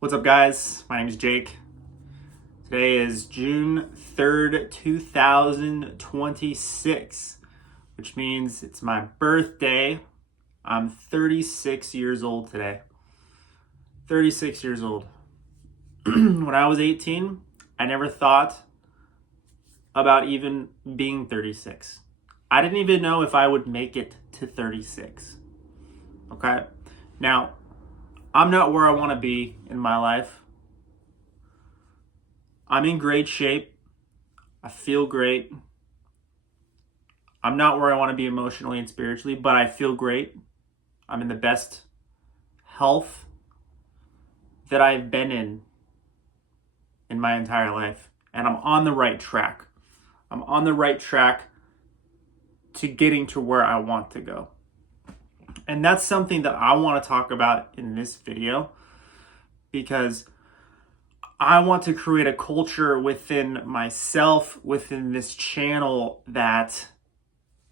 What's up, guys? My name is Jake. Today is June 3rd, 2026, which means it's my birthday. I'm 36 years old today. 36 years old. When I was 18, I never thought about even being 36. I didn't even know if I would make it to 36. Okay? Now, I'm not where I want to be in my life. I'm in great shape. I feel great. I'm not where I want to be emotionally and spiritually, but I feel great. I'm in the best health that I've been in my entire life. And I'm on the right track. I'm on the right track to getting to where I want to go. And that's something that I want to talk about in this video, because I want to create a culture within myself, within this channel, that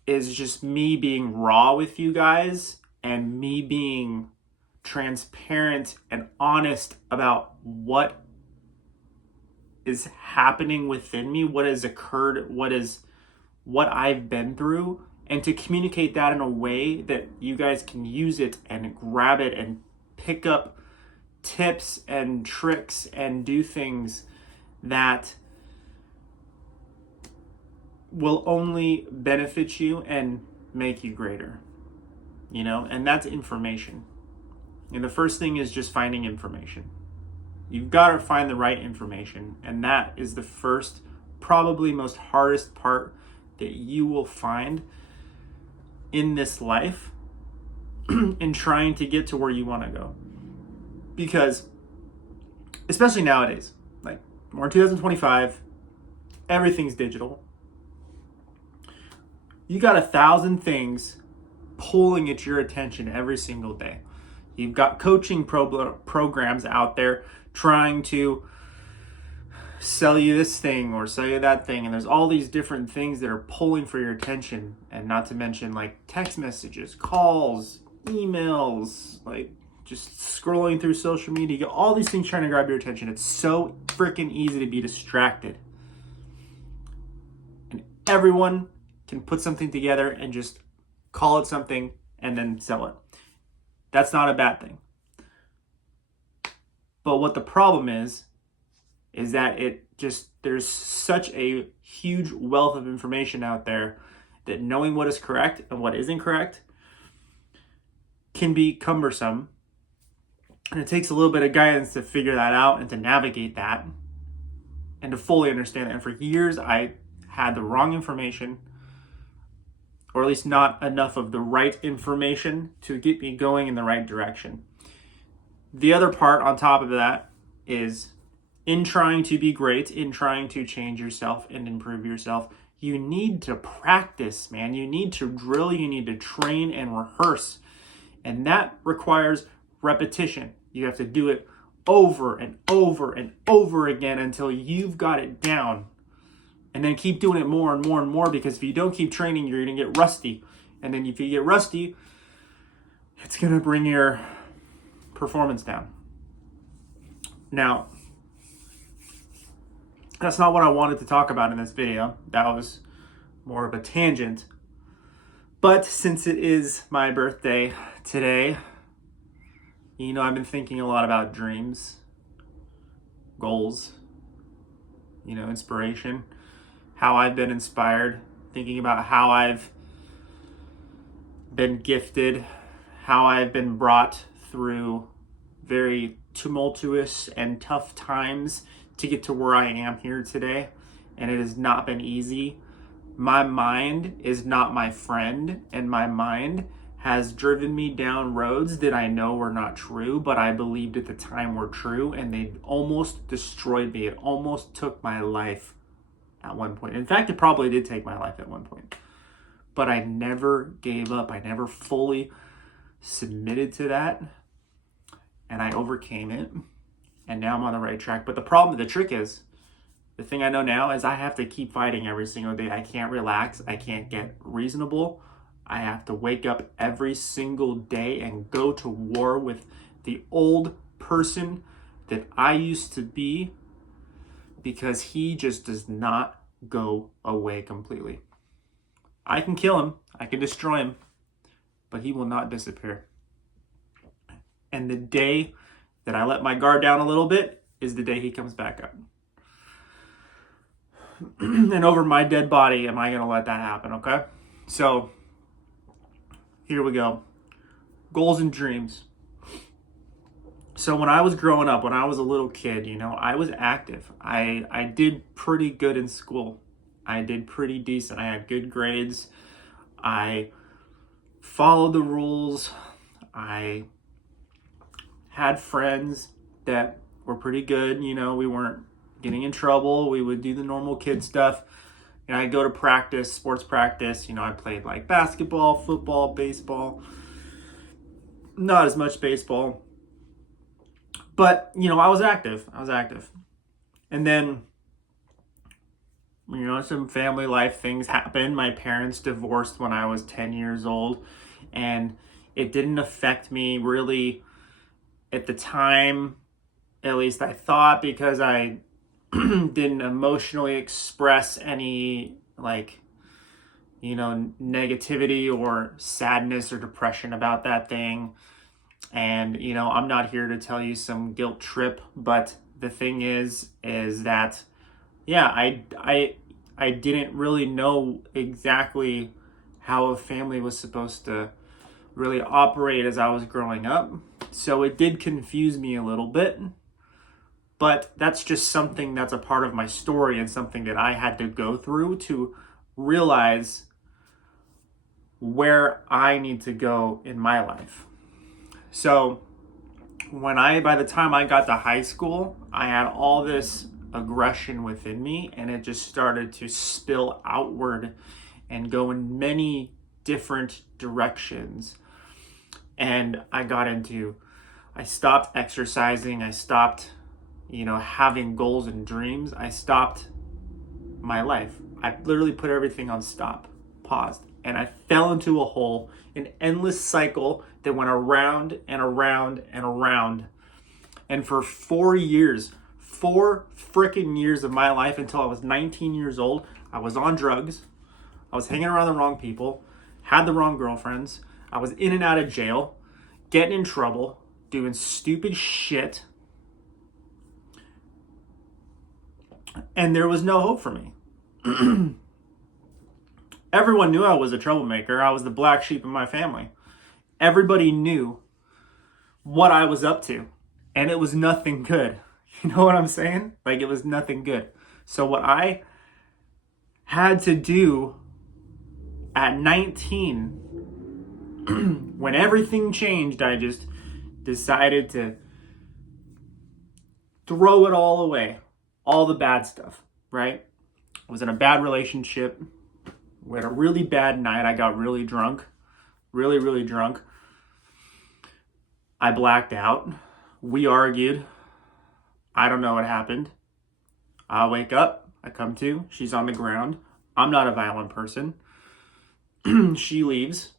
is just me being raw with you guys and me being transparent and honest about what is happening within me, what has occurred, what I've been through, and to communicate that in a way that you guys can use it and grab it and pick up tips and tricks and do things that will only benefit you and make you greater, and that's information. And the first thing is just finding information. You've got to find the right information, and that is the first, probably most hardest part that you will find in this life in trying to get to where you want to go. Because especially nowadays, like we're in 2025, everything's digital. You got 1,000 things pulling at your attention every single day. You've got coaching programs out there trying to sell you this thing or sell you that thing, and there's all these different things that are pulling for your attention, and not to mention like text messages, calls, emails, like just scrolling through social media. You get all these things trying to grab your attention. It's so freaking easy to be distracted, and everyone can put something together and just call it something and then sell it. That's not a bad thing. But what the problem is that there's such a huge wealth of information out there that knowing what is correct and what isn't correct can be cumbersome. And it takes a little bit of guidance to figure that out and to navigate that and to fully understand it. And for years, I had the wrong information, or at least not enough of the right information to get me going in the right direction. The other part on top of that is, in trying to be great, in trying to change yourself and improve yourself, you need to practice, man. You need to drill, you need to train and rehearse. And that requires repetition. You have to do it over and over and over again until you've got it down. And then keep doing it more and more and more, because if you don't keep training, you're going to get rusty. And then if you get rusty, it's going to bring your performance down. Now, that's not what I wanted to talk about in this video. That was more of a tangent. But since it is my birthday today, I've been thinking a lot about dreams, goals, inspiration, how I've been inspired, thinking about how I've been gifted, how I've been brought through very tumultuous and tough times to get to where I am here today. And it has not been easy. My mind is not my friend, and my mind has driven me down roads that I know were not true, but I believed at the time were true, and they almost destroyed me. It almost took my life at one point. In fact, it probably did take my life at one point. But I never gave up. I never fully submitted to that, and I overcame it. And now I'm on the right track. But the trick is, the thing I know now is I have to keep fighting every single day. I can't relax. I can't get reasonable. I have to wake up every single day and go to war with the old person that I used to be, because he just does not go away completely. I can kill him, I can destroy him, but he will not disappear. And the day that I let my guard down a little bit is the day he comes back up. And over my dead body, am I going to let that happen, okay? So, here we go. Goals and dreams. So when I was growing up, when I was a little kid, I was active. I did pretty good in school. I did pretty decent. I had good grades. I followed the rules. I had friends that were pretty good. We weren't getting in trouble. We would do the normal kid stuff. And I'd go to practice, sports practice. I played like basketball, football, baseball. Not as much baseball. But, I was active. And then, some family life things happened. My parents divorced when I was 10 years old. And it didn't affect me really at the time. At least I thought, because I didn't emotionally express any, negativity or sadness or depression about that thing. And, I'm not here to tell you some guilt trip, but the thing is that, I didn't really know exactly how a family was supposed to really operate as I was growing up. So it did confuse me a little bit, but that's just something that's a part of my story and something that I had to go through to realize where I need to go in my life. So by the time I got to high school, I had all this aggression within me, and it just started to spill outward and go in many different directions. And I stopped exercising. I stopped, having goals and dreams. I stopped my life. I literally put everything on stop, paused, and I fell into a hole, an endless cycle that went around and around and around. And for 4 freaking years of my life, until I was 19 years old, I was on drugs. I was hanging around the wrong people, had the wrong girlfriends. I was in and out of jail, getting in trouble, doing stupid shit. And there was no hope for me. Everyone knew I was a troublemaker. I was the black sheep in my family. Everybody knew what I was up to, and it was nothing good. You know what I'm saying? It was nothing good. So what I had to do at 19, when everything changed, I just decided to throw it all away. All the bad stuff, right? I was in a bad relationship. We had a really bad night. I got really drunk. Really, really drunk. I blacked out. We argued. I don't know what happened. I wake up. I come to. She's on the ground. I'm not a violent person. She leaves.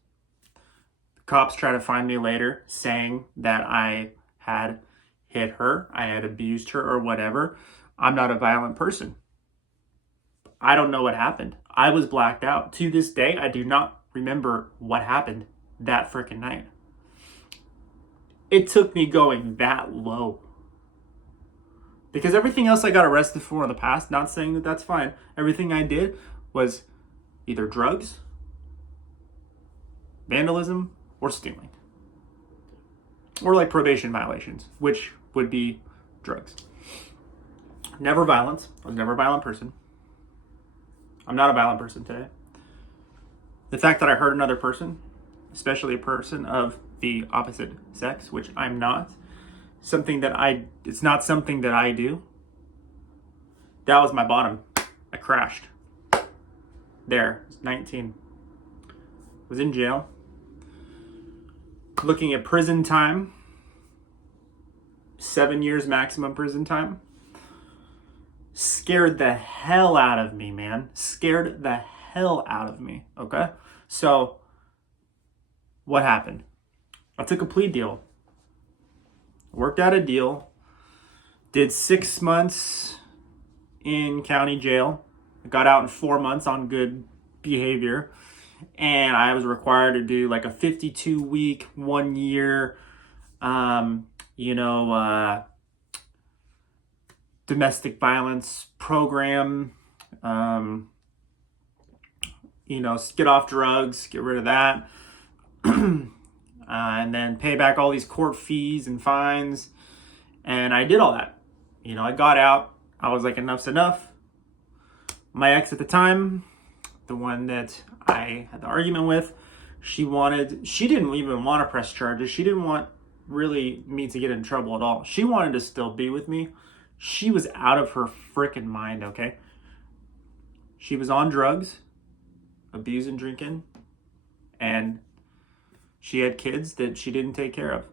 The cops try to find me later, saying that I had hit her, I had abused her, or whatever. I'm not a violent person. I don't know what happened. I was blacked out. To this day, I do not remember what happened that freaking night. It took me going that low. Because everything else I got arrested for in the past, not saying that that's fine, everything I did was either drugs, vandalism, or stealing. Or probation violations, which would be drugs. Never violence. I was never a violent person. I'm not a violent person today. The fact that I hurt another person, especially a person of the opposite sex, which I'm not, it's not something that I do. That was my bottom. I crashed. There, I was 19. Was in jail. Looking at prison time. 7 years maximum prison time. Scared the hell out of me, man. Scared the hell out of me, okay? So, what happened? I took a plea deal. Worked out a deal. Did 6 months in county jail. Got out in 4 months on good behavior. And I was required to do like a 52-week, 1 year, domestic violence program. Get off drugs, get rid of that. And then pay back all these court fees and fines. And I did all that. I got out. I was like, enough's enough. My ex at the time, the one that I had the argument with, she didn't even want to press charges. She didn't want really me to get in trouble at all. She wanted to still be with me. She was out of her freaking mind, okay? She was on drugs, abusing, drinking, and she had kids that she didn't take care of.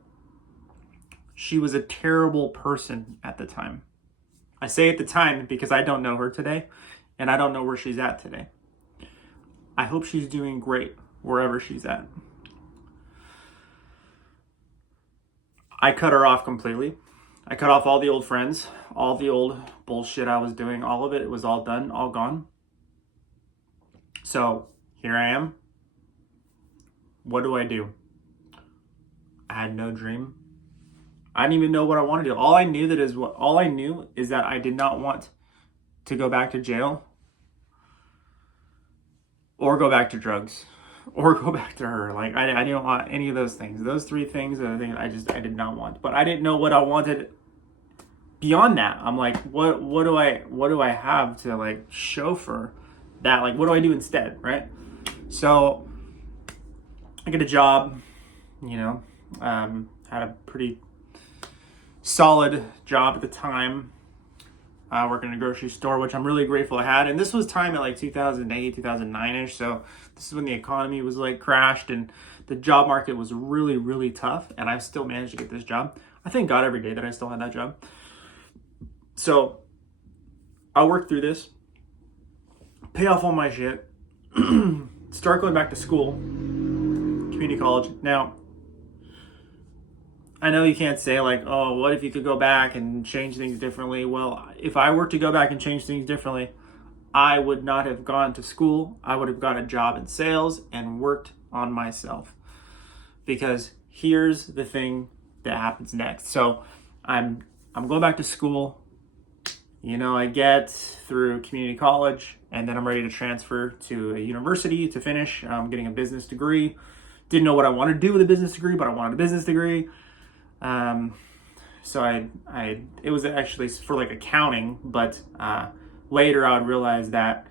She was a terrible person at the time. I say at the time because I don't know her today, and I don't know where she's at today. I hope she's doing great wherever she's at. I cut her off completely. I cut off all the old friends, all the old bullshit I was doing, all of it. It was all done, all gone. So here I am. What do I do? I had no dream. I didn't even know what I wanted to do. All I knew is that I did not want to go back to jail or go back to drugs or go back to her. Like I didn't want any of those things. Those three things are the things I did not want. But I didn't know what I wanted beyond that. I'm like, what do I have to like show for that? Like, what do I do instead, right? So I get a job, had a pretty solid job at the time, working in a grocery store, which I'm really grateful I had. And this was time at like 2008, 2009-ish. So this is when the economy was like crashed and the job market was really, really tough. And I still managed to get this job. I thank God every day that I still had that job. So I worked through this, pay off all my shit, start going back to school, community college. Now, I know you can't say like, oh, what if you could go back and change things differently? Well, if I were to go back and change things differently, I would not have gone to school. I would have got a job in sales and worked on myself. Because here's the thing that happens next. So I'm going back to school. I get through community college and then I'm ready to transfer to a university to finish. I'm getting a business degree. Didn't know what I wanted to do with a business degree, but I wanted a business degree. So it was actually for like accounting, but later I would realize that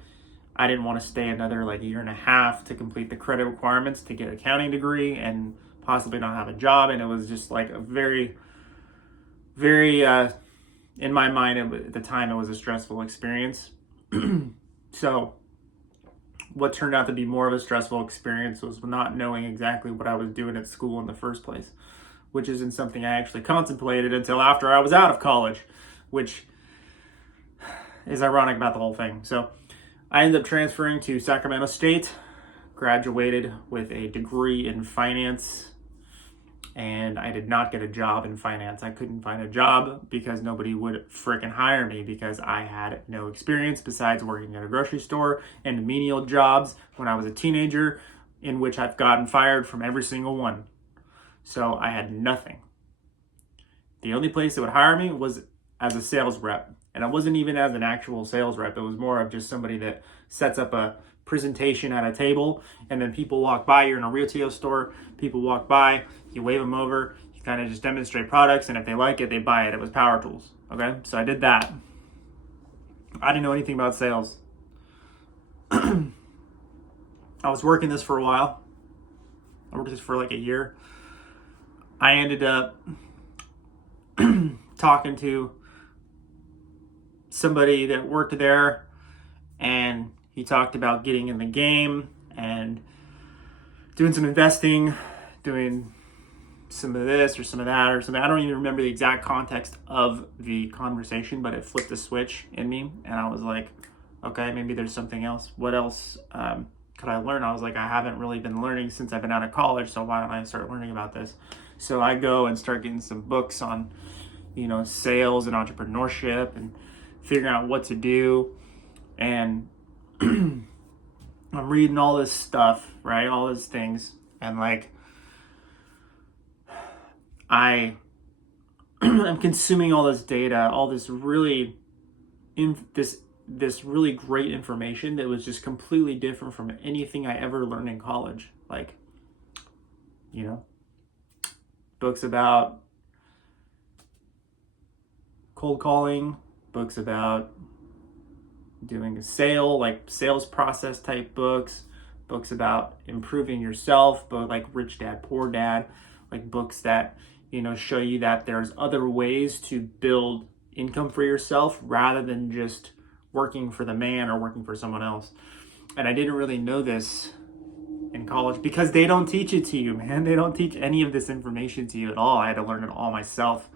I didn't want to stay another like year and a half to complete the credit requirements to get an accounting degree and possibly not have a job. And it was just like a very, very, in my mind at the time, it was a stressful experience. So what turned out to be more of a stressful experience was not knowing exactly what I was doing at school in the first place, which isn't something I actually contemplated until after I was out of college, which is ironic about the whole thing. So I ended up transferring to Sacramento State, graduated with a degree in finance, and I did not get a job in finance. I couldn't find a job because nobody would freaking hire me because I had no experience besides working at a grocery store and menial jobs when I was a teenager, in which I've gotten fired from every single one. So I had nothing. The only place that would hire me was as a sales rep. And I wasn't even as an actual sales rep. It was more of just somebody that sets up a presentation at a table and then people walk by. You're in a retail store. People walk by. You wave them over. You kind of just demonstrate products. And if they like it, they buy it. It was power tools. Okay. So I did that. I didn't know anything about sales. I was working this for a while. I worked this for like a year. I ended up talking to somebody that worked there, and he talked about getting in the game and doing some investing, doing some of this or some of that or something. I don't even remember the exact context of the conversation, but it flipped a switch in me, and I was like, okay, maybe there's something else. What else could I learn? I was like, I haven't really been learning since I've been out of college, so why don't I start learning about this? So I go and start getting some books on sales and entrepreneurship and figuring out what to do. And I'm reading all this stuff, right? All these things. And like, I'm consuming all this data, all this really, this really great information that was just completely different from anything I ever learned in college. Like, books about cold calling, books about doing a sale, like sales process type books about improving yourself, but like Rich Dad, Poor Dad, like books that, show you that there's other ways to build income for yourself rather than just working for the man or working for someone else. And I didn't really know this in college because they don't teach it to you, man. They don't teach any of this information to you at all. I had to learn it all myself.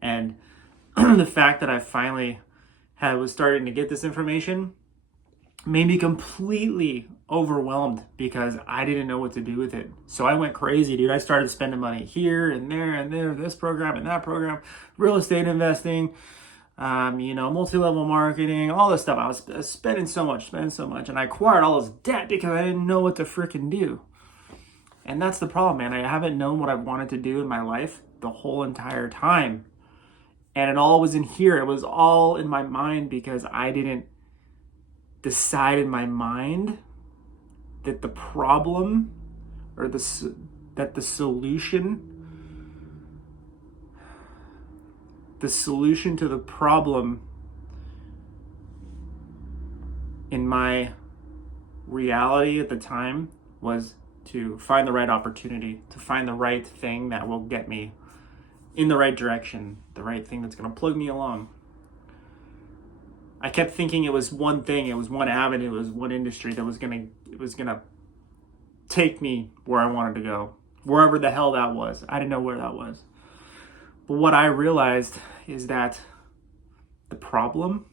And the fact that I finally was starting to get this information made me completely overwhelmed because I didn't know what to do with it. So I went crazy, dude. I started spending money here and there, this program and that program, real estate investing, multi-level marketing, all this stuff. I was spending so much. And I acquired all this debt because I didn't know what to freaking do. And that's the problem, man. I haven't known what I wanted to do in my life the whole entire time. And it all was in here. It was all in my mind because I didn't decide in my mind that the problem or that the solution to the problem in my reality at the time was to find the right opportunity, to find the right thing that will get me in the right direction, the right thing that's going to plug me along. I kept thinking it was one thing, it was one avenue, it was one industry that was going to take me where I wanted to go, wherever the hell that was. I didn't know where that was. But what I realized is that the problem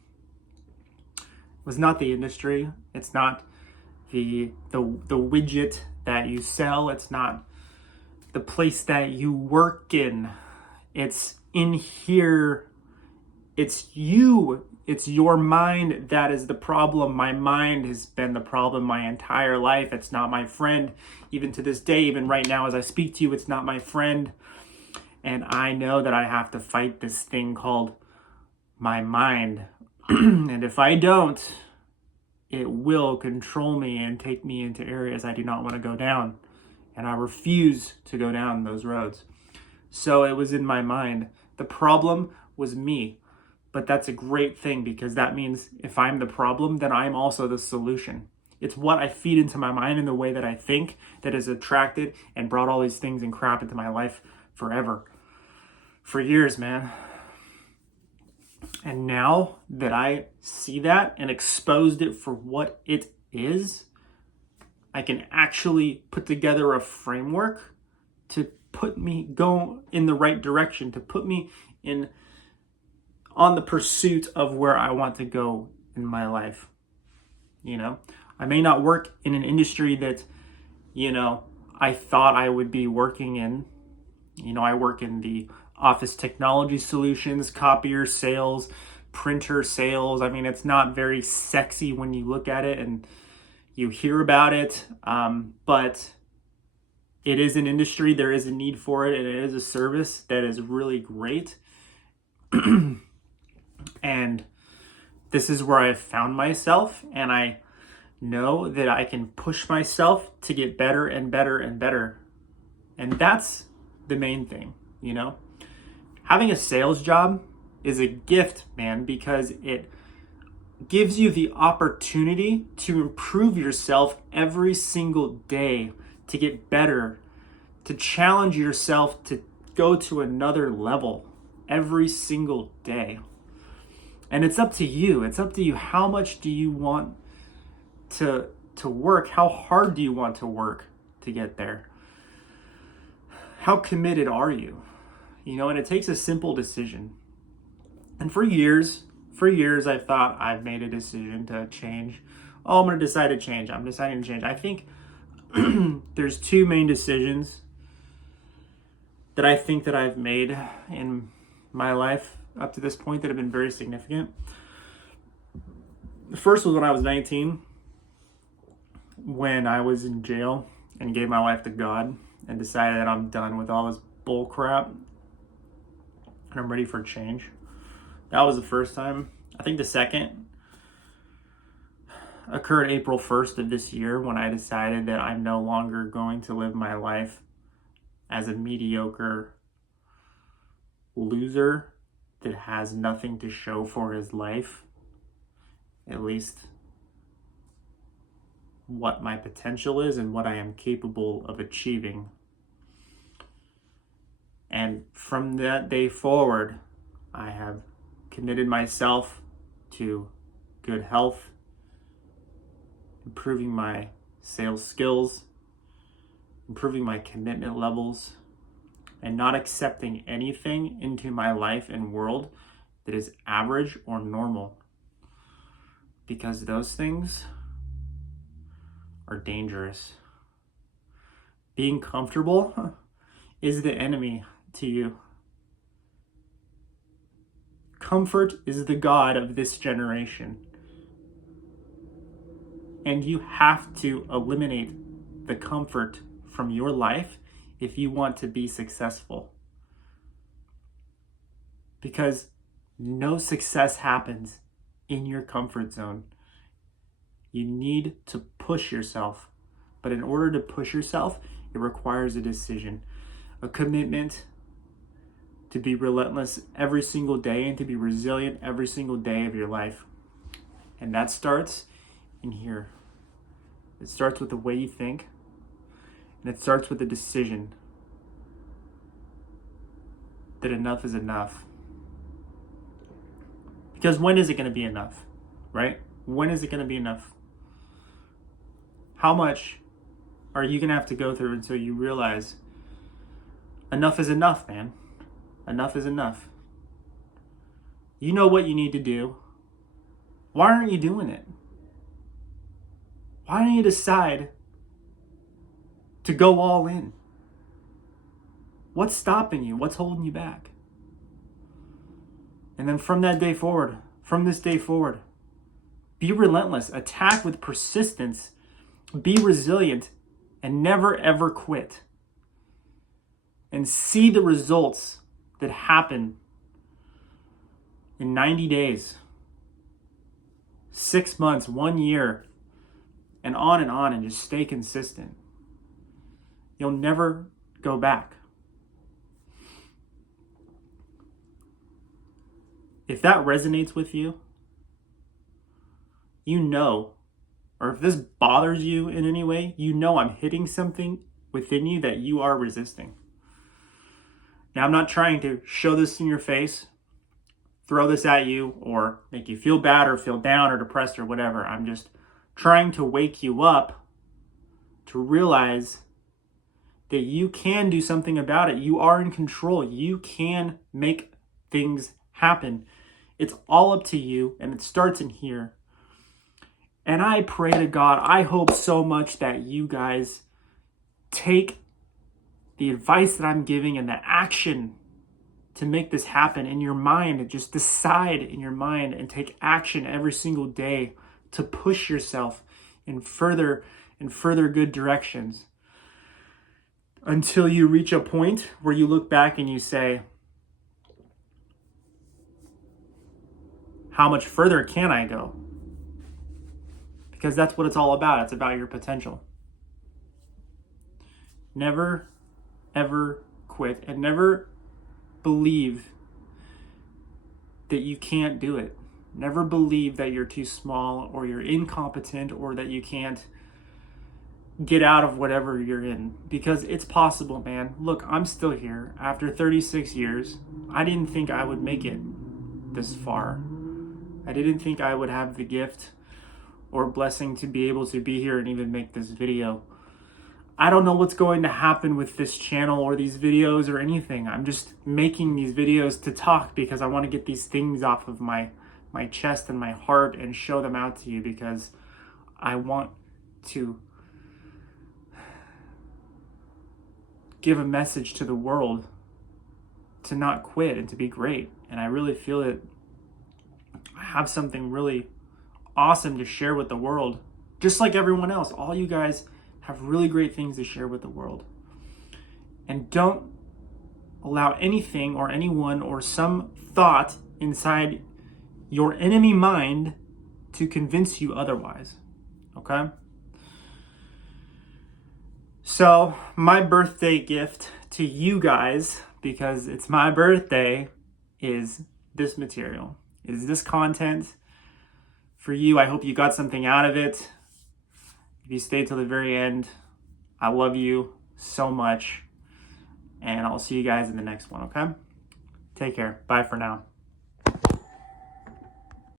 was not the industry. It's not the widget that you sell. It's not the place that you work in. It's in here. It's you. It's your mind that is the problem. My mind has been the problem my entire life. It's not my friend. Even to this day, even right now as I speak to you, it's not my friend. And I know that I have to fight this thing called my mind. And if I don't, it will control me and take me into areas I do not want to go down. And I refuse to go down those roads. So it was in my mind. The problem was me. But that's a great thing because that means if I'm the problem, then I'm also the solution. It's what I feed into my mind and the way that I think that has attracted and brought all these things and crap into my life forever. For years, man. And now that I see that and exposed it for what it is, I can actually put together a framework to put me go in the right direction, to put me on the pursuit of where I want to go in my life. I may not work in an industry that, I thought I would be working in. I work in the office technology solutions, copier sales, printer sales. I mean, it's not very sexy when you look at it and you hear about it, but it is an industry. There is a need for it, and it is a service that is really great. And this is where I've found myself, and I know that I can push myself to get better and better and better. And that's the main thing, Having a sales job is a gift, man, because it gives you the opportunity to improve yourself every single day, to get better, to challenge yourself to go to another level every single day. And it's up to you. It's up to you. How much do you want to work? How hard do you want to work to get there? How committed are you? And it takes a simple decision. And for years, I thought I've made a decision to change. Oh, I'm going to decide to change. I'm deciding to change. I think there's two main decisions that I think that I've made in my life up to this point that have been very significant. The first was when I was 19, when I was in jail and gave my life to God and decided that I'm done with all this bull crap and I'm ready for change. That was the first time. I think the second occurred April 1st of this year, when I decided that I'm no longer going to live my life as a mediocre loser that has nothing to show for his life, at least what my potential is and what I am capable of achieving. And from that day forward, I have committed myself to good health, improving my sales skills, improving my commitment levels, and not accepting anything into my life and world that is average or normal, because those things are dangerous. Being comfortable is the enemy to you. Comfort is the god of this generation. And you have to eliminate the comfort from your life if you want to be successful. Because no success happens in your comfort zone. You need to push yourself. But in order to push yourself, it requires a decision, a commitment to be relentless every single day and to be resilient every single day of your life. And that starts in here. It starts with the way you think, and it starts with a decision that enough is enough. Because when is it going to be enough, right? When is it going to be enough? How much are you going to have to go through until you realize enough is enough, man? Enough is enough. You know what you need to do. Why aren't you doing it? Why don't you decide to go all in? What's stopping you? What's holding you back? And then from that day forward, from this day forward, be relentless, attack with persistence, be resilient, and never ever quit. And see the results that happen in 90 days, 6 months, 1 year, and on, and just stay consistent. You'll never go back. If that resonates with you, you know, or if this bothers you in any way, you know I'm hitting something within you that you are resisting. Now, I'm not trying to show this in your face, throw this at you, or make you feel bad or feel down or depressed or whatever. I'm just trying to wake you up to realize that you can do something about it. You are in control. You can make things happen. It's all up to you, and it starts in here. And I pray to God, I hope so much that you guys take the advice that I'm giving and the action to make this happen in your mind, and just decide in your mind and take action every single day to push yourself in further good directions, until you reach a point where you look back and you say, how much further can I go? Because that's what it's all about. It's about your potential. Never, ever quit, and never believe that you can't do it. Never believe that you're too small or you're incompetent or that you can't get out of whatever you're in, because it's possible, man. Look, I'm still here after 36 years. I didn't think I would make it this far. I didn't think I would have the gift or blessing to be able to be here and even make this video. I don't know what's going to happen with this channel or these videos or anything. I'm just making these videos to talk because I want to get these things off of my chest and my heart and show them out to you, because I want to give a message to the world to not quit and to be great. And I really feel that I have something really awesome to share with the world. Just like everyone else, all you guys have really great things to share with the world. And don't allow anything or anyone or some thought inside your enemy mind to convince you otherwise. Okay? So, my birthday gift to you guys, because it's my birthday, is this material, is this content for you. I hope you got something out of it. If you stayed till the very end, I love you so much. And I'll see you guys in the next one, okay? Take care. Bye for now.